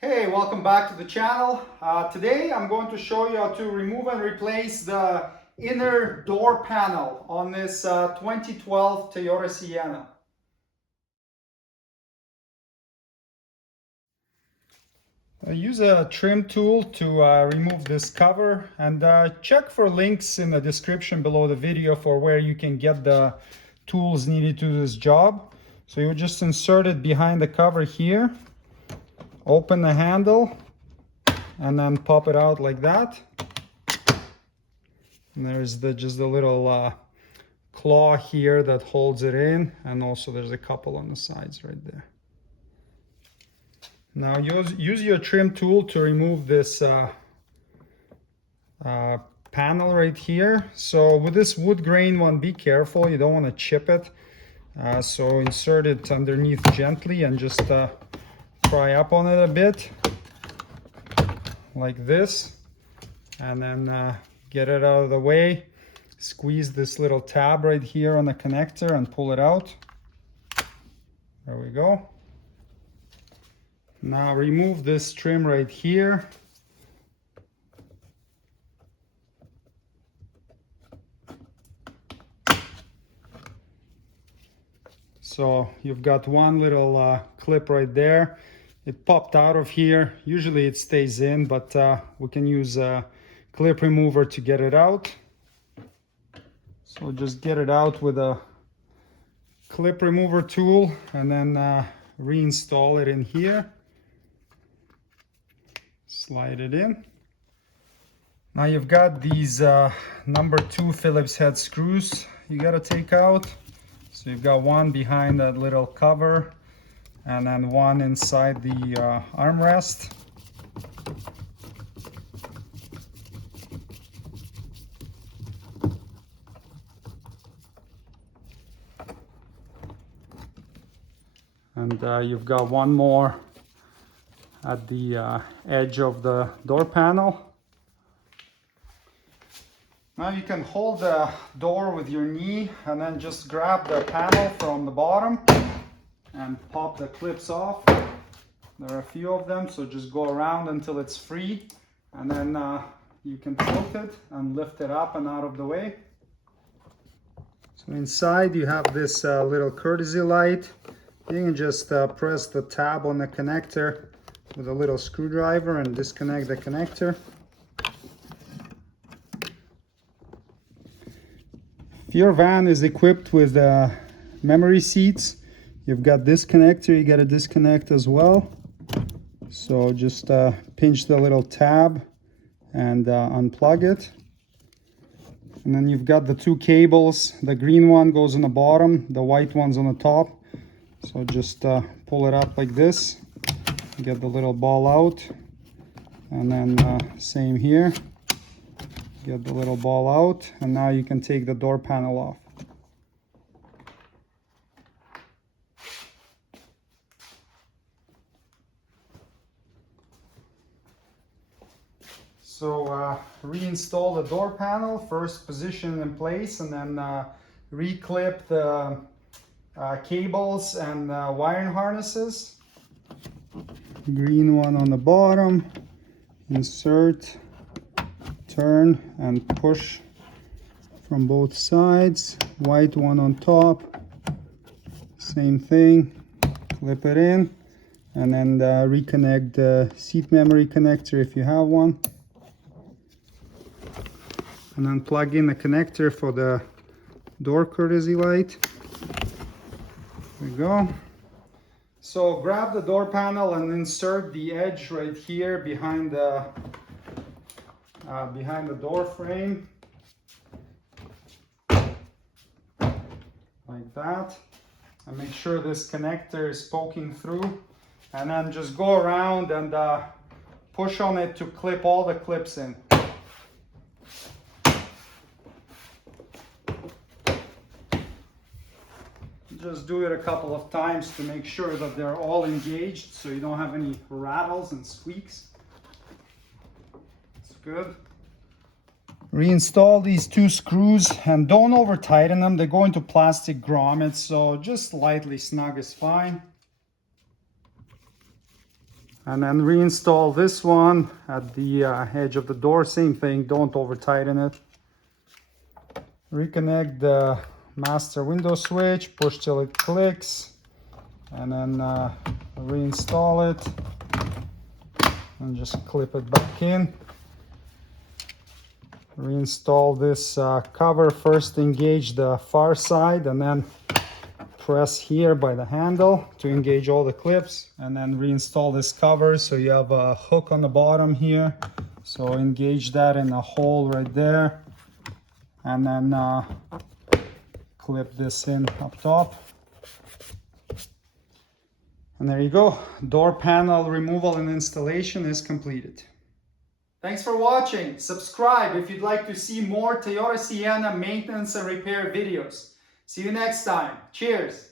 Hey, welcome back to the channel. Today I'm going to show you how to remove and replace the inner door panel on this 2012 Toyota Sienna. Use a trim tool to remove this cover, and check for links in the description below the video for where you can get the tools needed to do this job. So you just insert it behind the cover here, open the handle, and then pop it out like that. And there's just a little claw here that holds it in, and also there's a couple on the sides right there. Now use your trim tool to remove this panel right here. So with this wood grain one, be careful, you don't want to chip it. So insert it underneath gently and just pry up on it a bit like this, and then get it out of the way. Squeeze this little tab right here on the connector and pull it out. There we go. Now remove this trim right here. So you've got one little clip right there. It popped out of here. Usually it stays in, but we can use a clip remover to get it out. So just get it out with a clip remover tool and then reinstall it in here. Slide it in. Now you've got these number 2 Phillips head screws you got to take out. So you've got one behind that little cover and then one inside the armrest. And you've got one more at the edge of the door panel. Now you can hold the door with your knee and then just grab the panel from the bottom and pop the clips off. There are a few of them, so just go around until it's free, and then you can tilt it and lift it up and out of the way. So inside you have this little courtesy light. You can just press the tab on the connector with a little screwdriver and disconnect the connector. If your van is equipped with memory seats, you've got this connector you got to disconnect as well. So just pinch the little tab and unplug it. And then you've got the two cables. The green one goes on the bottom, the white one's on the top. So just pull it up like this, get the little ball out, and then same here. Get the little ball out, and now you can take the door panel off. So reinstall the door panel, first position in place, and then reclip the cables and wiring harnesses. Green one on the bottom, insert, turn and push from both sides. White one on top, same thing, clip it in, and then reconnect the seat memory connector if you have one, and then plug in the connector for the door courtesy light. There we go. So grab the door panel and insert the edge right here behind the door frame, like that, and make sure this connector is poking through, and then just go around and push on it to clip all the clips in. Just do it a couple of times to make sure that they're all engaged so you don't have any rattles and squeaks. It's good. Reinstall these two screws and don't over tighten them. They go into plastic grommets, so just lightly snug is fine. And then reinstall this one at the edge of the door. Same thing, don't over tighten it. Reconnect the master window switch, push till it clicks, and then reinstall it and just clip it back in. Reinstall this cover. First engage the far side and then press here by the handle to engage all the clips, and then reinstall this cover. So you have a hook on the bottom here, so engage that in a hole right there, and then clip this in up top. And there you go. Door panel removal and installation is completed. Thanks for watching. Subscribe if you'd like to see more Toyota Sienna maintenance and repair videos. See you next time. Cheers.